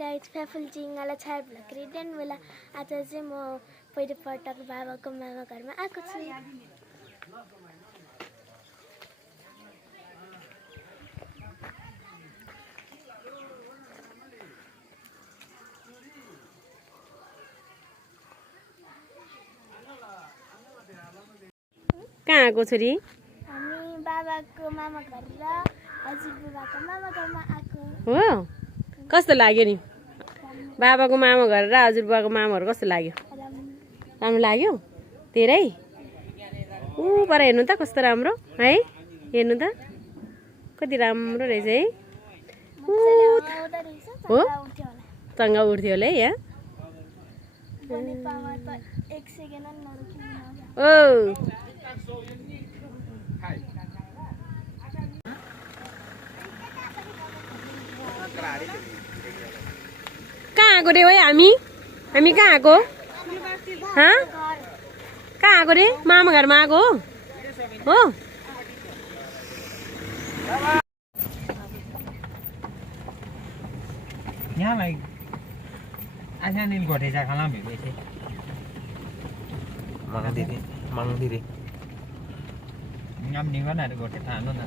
Guys फ्याफुल्चिङलाई छाया भ्लगरी Dane बेला आज चाहिँ म पहिलोपटक बाबाको मामा घरमा आएको छु। कहाँ आएको छोरी? हामी बाबाको मामा घर र हजुरबुबाको मामा घरमा आएको हो। कस्तो लाग्यो नि? बाबाको मामा घर र हजुरबुबाको मामा घर कस्तो लाग्यो? राम्रो लाग्यो धेरै? ऊ पर हेर्नु त कस्तो राम्रो है, हेर्नु त कति राम्रो रहेछ है। हो चङ्गा उठ्थ्यो होला है यहाँ। ओ कहाँ आएको रे? हामी कहाँ आएको? कहाँ आएको रे? मामा घरमा आएको हो? यहाँलाई आसानील घोटेचा खाला भेटेছে मांगदिरे ngam ni mana ada gote tano na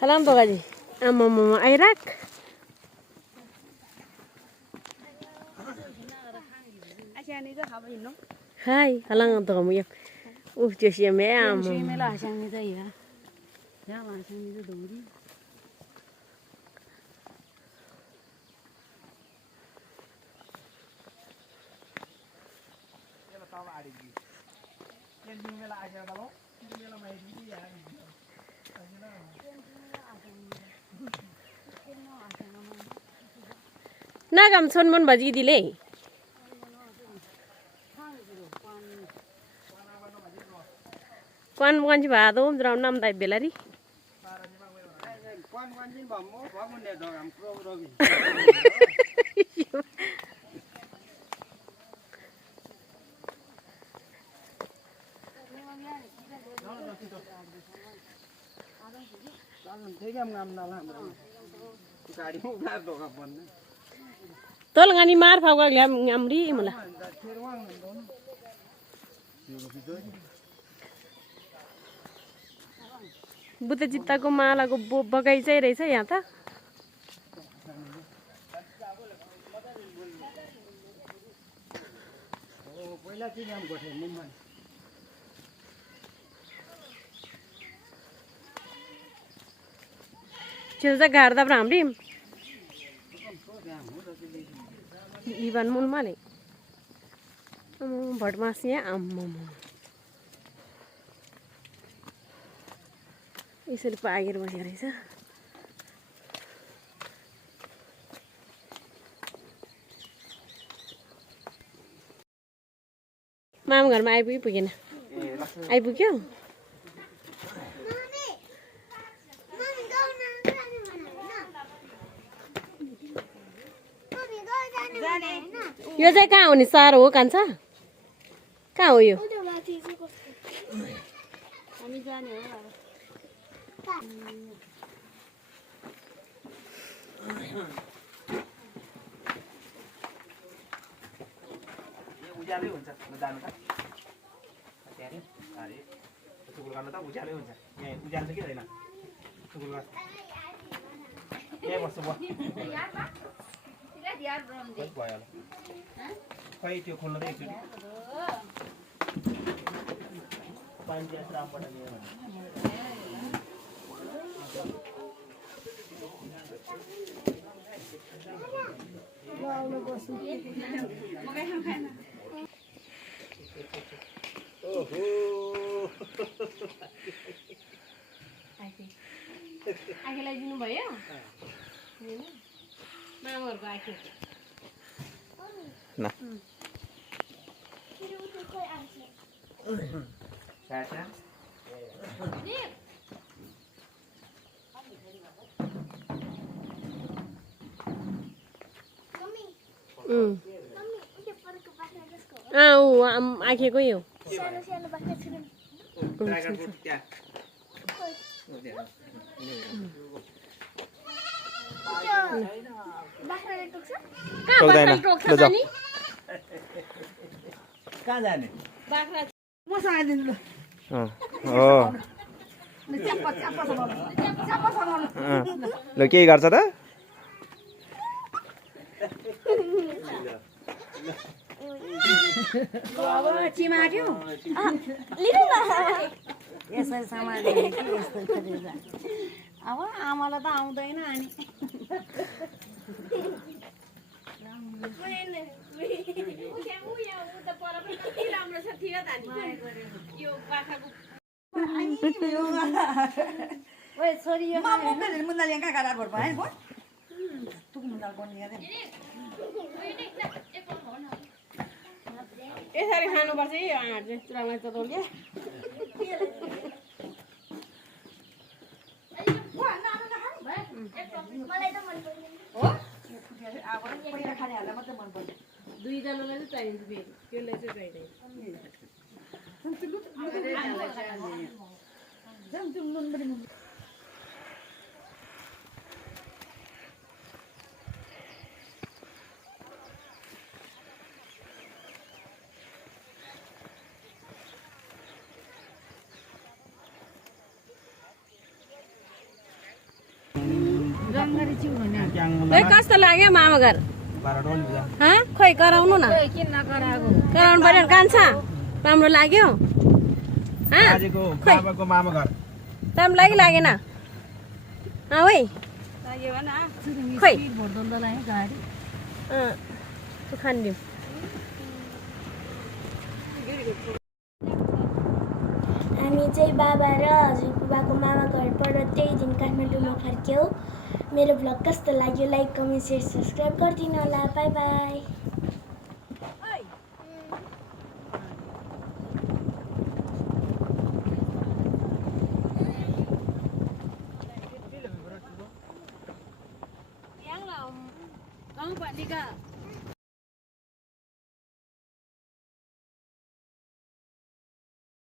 Kalam bagaji, mama airak. Hai, halang tu kamu ya. Jadi ya mea. Nagam son mon baji dile. Kwan kwan coba tu draw nam tai belari. Tol ngani mar phau ga ngamri mula. Buddha जित्ताको मालाको बगैँचा रहेछ यहाँ त। चिल्जा गाड्दा पनि हाम्री इvan मुल माले भटमास यहाँ आम्मा यसरी पागेर बसेको रहेछ। मामा घरमा आइपुगेन? आइपुग्यो? यो चाहिँ कहाँ हो नि? सारो हो कान्छा? कहाँ हो यो? हामी जाने हो। उज्यालै हुन्छ जानु त त्यहाँ नि अरे सुकुल गर्न त उज्यालै हुन्छ। यहाँ उज्याल छ कि छैन? सुकुल गर्न यही बस्छु भयो होला खै त्यो खोल्नु त एकचोटि पानी ग्यास रामबाट लियो भने ओहो आँखेलाई दिनुभयो मामाहरूको आँखे न आँखेकै हो सानो सानो बाख्रा छुनु ड्रागन फ्रुट त्यहाँ बाख्राले टोक्छ कहाँ बाख्राले टोक्छ त नि कहाँ जाने बाख्रा ल के गर्छ त चिमाट्यो लिनु न यसरी समाल्यो कि यस्तो गरेर अब आमालाई त आउँदैन अनि ओए छोरी यो मुन्दा ल्याङ्का गाडा भर भयो भो तुक मुन्दा बन्ने गरे यसरी खानुपर्छ है आँट चाहिँ चुरामा चताउले मलाई त मन पर्दैन हो अब पहिला खाने हाल्दा मात्रै मन पर्छ दुईजनालाई चाहिँ चाहिन्छ फेरि त्यसलाई चाहिँ चाहिँदैन ए कस्तो लाग्यो मामा घर खोइ कराउनु न कराउनु पर्यो कान्छा राम्रो लाग्यो बाजेको बाबाको मामा घर राम्रो लाग्यो लागेन है खोइ खानिदिउँ हामी चाहिँ बाबा र हजुरबुबाको मामा घरबाट त्यही दिन काठमाडौँमा फर्क्यौँ मेरो भ्लग कस्तो लाग्यो लाइक कमेन्ट सेयर सब्सक्राइब गरिदिनु होला बाई बाई गाउँपालिका